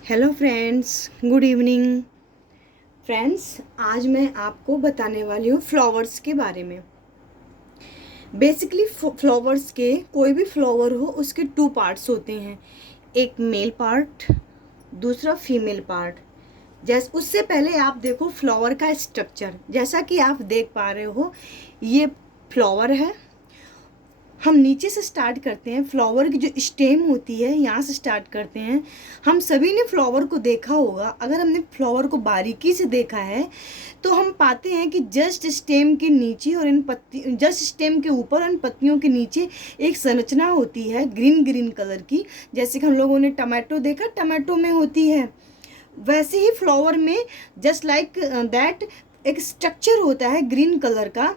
Hello friends, good evening. Friends, आज मैं आपको बताने वाली हूँ फ्लावर्स के बारे में। बेसिकली फ्लावर्स के कोई भी फ्लावर हो उसके टू पार्ट्स होते हैं, एक मेल पार्ट, दूसरा फीमेल पार्ट। जैसे उससे पहले आप देखो फ्लावर का स्ट्रक्चर। जैसा कि आप देख पा रहे हो, ये फ्लावर है। हम नीचे से स्टार्ट करते हैं। फ्लावर की जो स्टेम होती है यहाँ से स्टार्ट करते हैं। हम सभी ने फ्लावर को देखा होगा। अगर हमने फ्लावर को बारीकी से देखा है तो हम पाते हैं कि जस्ट स्टेम के नीचे और इन पत्ती जस्ट स्टेम के ऊपर और इन पत्तियों के नीचे एक संरचना होती है ग्रीन ग्रीन कलर की। जैसे कि हम लोगों ने टमाटो देखा, टमाटो में होती है, वैसे ही फ्लावर में जस्ट लाइक दैट एक स्ट्रक्चर होता है ग्रीन कलर का।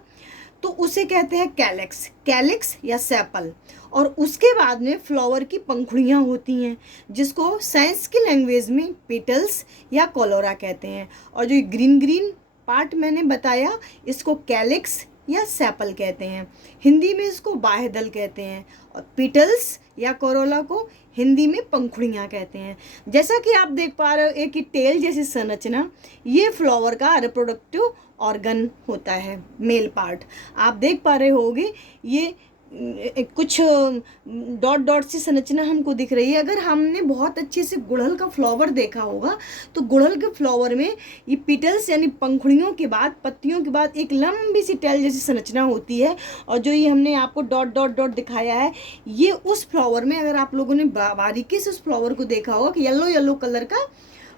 तो उसे कहते हैं कैलिक्स, कैलिक्स या सेपल। और उसके बाद में फ्लावर की पंखुड़ियाँ होती हैं, जिसको साइंस की लैंग्वेज में पेटल्स या कोलोरा कहते हैं। और जो ग्रीन ग्रीन पार्ट मैंने बताया, इसको कैलिक्स या सेपल कहते हैं। हिंदी में इसको बाह्यदल कहते हैं। और पेटल्स या कोरोला को हिंदी में पंखुड़ियाँ कहते हैं। जैसा कि आप देख पा रहे हो, एक ही टेल जैसी संरचना, ये फ्लावर का रिप्रोडक्टिव ऑर्गन होता है, मेल पार्ट। आप देख पा रहे होगे, ये कुछ डॉट डॉट सी संरचना हमको दिख रही है। अगर हमने बहुत अच्छे से गुड़हल का फ्लावर देखा होगा तो गुड़हल के फ्लावर में ये पिटल्स यानी पंखुड़ियों के बाद, पत्तियों के बाद एक लंबी सी टेल जैसी संरचना होती है। और जो ये हमने आपको डॉट डॉट डॉट दिखाया है, ये उस फ्लावर में, अगर आप लोगों ने बारीकी से उस फ्लावर को देखा होगा कि येलो येलो कलर का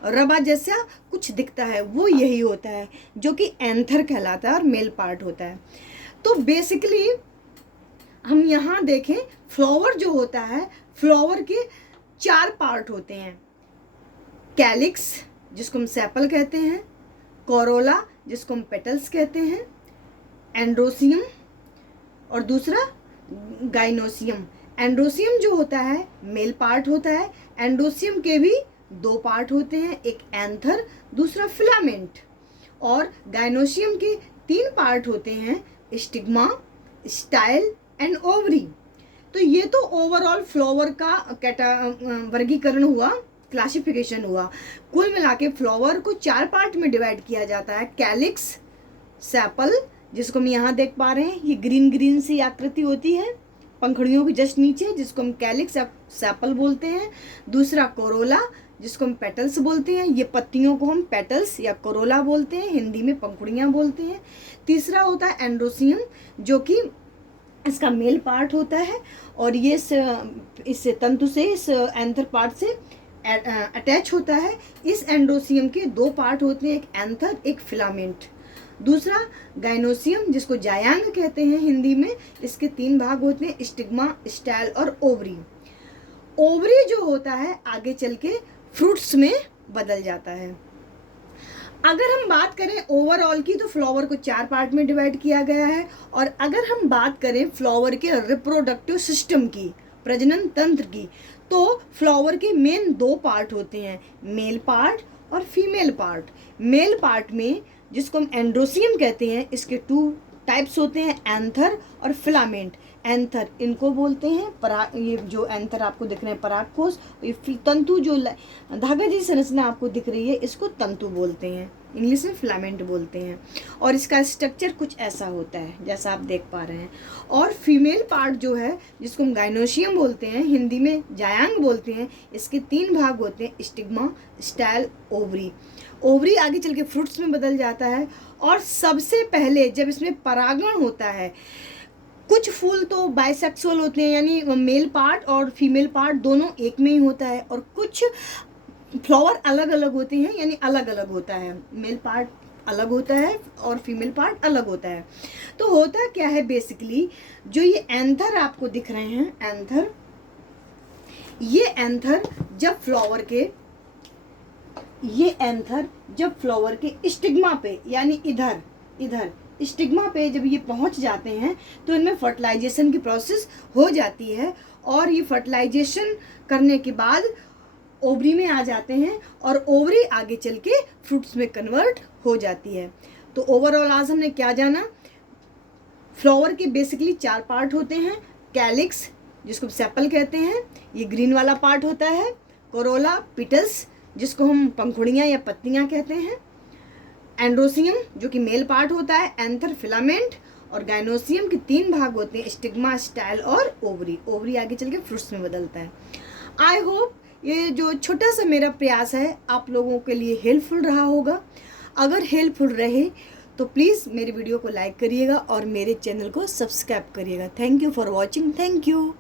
रबा जैसा कुछ दिखता है, वो यही होता है, जो कि एंथर कहलाता है और मेल पार्ट होता है। तो बेसिकली हम यहाँ देखें, फ्लावर जो होता है, फ्लावर के चार पार्ट होते हैं। कैलिक्स, जिसको हम सेपल कहते हैं, कोरोला, जिसको हम पेटल्स कहते हैं, एंड्रोसियम, और दूसरा गाइनोसियम। एंड्रोसियम जो होता है मेल पार्ट होता है। एंड्रोसियम के भी दो पार्ट होते हैं, एक एंथर, दूसरा फिलामेंट। और गाइनोसियम के तीन पार्ट होते हैं, स्टिग्मा, स्टाइल एंड ओवरी। तो ये तो ओवरऑल फ्लावर का वर्गीकरण हुआ, क्लासिफिकेशन हुआ। कुल मिला के फ्लावर को चार पार्ट में डिवाइड किया जाता है। कैलिक्स, सेपल, जिसको हम यहाँ देख पा रहे हैं, ये ग्रीन ग्रीन सी आकृति होती है पंखुड़ियों के जस्ट नीचे, जिसको हम कैलिक्स या सेपल बोलते हैं। दूसरा कोरोला, जिसको हम पेटल्स बोलते हैं, ये पत्तियों को हम पेटल्स या कोरोला बोलते हैं, हिंदी में पंखुड़ियाँ बोलते हैं। तीसरा होता है एंड्रोसियम, जो कि इसका मेल पार्ट होता है और ये इस तंतु से, इस एंथर पार्ट से अटैच होता है। इस एंड्रोसियम के दो पार्ट होते हैं, एक एंथर, एक फिलामेंट। दूसरा गाइनोसियम, जिसको जायांग कहते हैं हिंदी में, इसके तीन भाग होते हैं, स्टिग्मा, स्टाइल और ओवरी। ओवरी जो होता है आगे चल के फ्रूट्स में बदल जाता है। अगर हम बात करें ओवरऑल की, तो फ्लावर को चार पार्ट में डिवाइड किया गया है। और अगर हम बात करें फ्लावर के रिप्रोडक्टिव सिस्टम की, प्रजनन तंत्र की, तो फ्लावर के मेन दो पार्ट होते हैं, मेल पार्ट और फीमेल पार्ट। मेल पार्ट में, जिसको हम एंड्रोसियम कहते हैं, इसके टू टाइप्स होते हैं, एंथर और फिलामेंट। एंथर इनको बोलते हैं ये जो एंथर आपको दिख रहे हैं परागकोश, ये तंतु जो धागा जैसी संरचना आपको दिख रही है, इसको तंतु बोलते हैं, इंग्लिश में फिलामेंट बोलते हैं। और इसका स्ट्रक्चर कुछ ऐसा होता है जैसा आप देख पा रहे हैं। और फीमेल पार्ट जो है, जिसको हम गाइनोसियम बोलते हैं, हिंदी में जायांग बोलते हैं, इसके तीन भाग होते हैं, स्टिग्मा, स्टाइल, ओवरी। ओवरी आगे चल के फ्रूट्स में बदल जाता है। और सबसे पहले जब इसमें परागण होता है, कुछ फूल तो बाइसेक्सुअल होते हैं, यानी मेल पार्ट और फीमेल पार्ट दोनों एक में ही होता है, और कुछ फ्लावर अलग अलग होते हैं, यानी अलग अलग होता है, मेल पार्ट अलग होता है और फीमेल पार्ट अलग होता है। तो होता क्या है बेसिकली, जो ये एंथर आपको दिख रहे हैं, एंथर, ये एंथर जब फ्लावर के स्टिग्मा पे, यानी इधर इधर स्टिग्मा पे जब ये पहुंच जाते हैं, तो इनमें फर्टिलाइजेशन की प्रोसेस हो जाती है। और ये फर्टिलाइजेशन करने के बाद ओवरी में आ जाते हैं, और ओवरी आगे चल के फ्रूट्स में कन्वर्ट हो जाती है। तो ओवरऑल आज हमने क्या जाना, फ्लावर के बेसिकली चार पार्ट होते हैं। कैलिक्स, जिसको सेपल कहते हैं, ये ग्रीन वाला पार्ट होता है। कोरोला, पिटल्स, जिसको हम पंखुड़ियाँ या पत्तियाँ कहते हैं, एंड्रोसियम जो कि मेल पार्ट होता है, एंथर फिलामेंट, और गाइनोसियम के 3 भाग होते हैं, स्टिग्मा, स्टाइल और ओवरी। ओवरी आगे चल के फ्रूट्स में बदलता है। आई होप ये जो छोटा सा मेरा प्रयास है आप लोगों के लिए हेल्पफुल रहा होगा। अगर हेल्पफुल रहे तो प्लीज़ मेरे वीडियो को लाइक करिएगा और मेरे चैनल को सब्सक्राइब करिएगा। Thank you for watching. Thank you.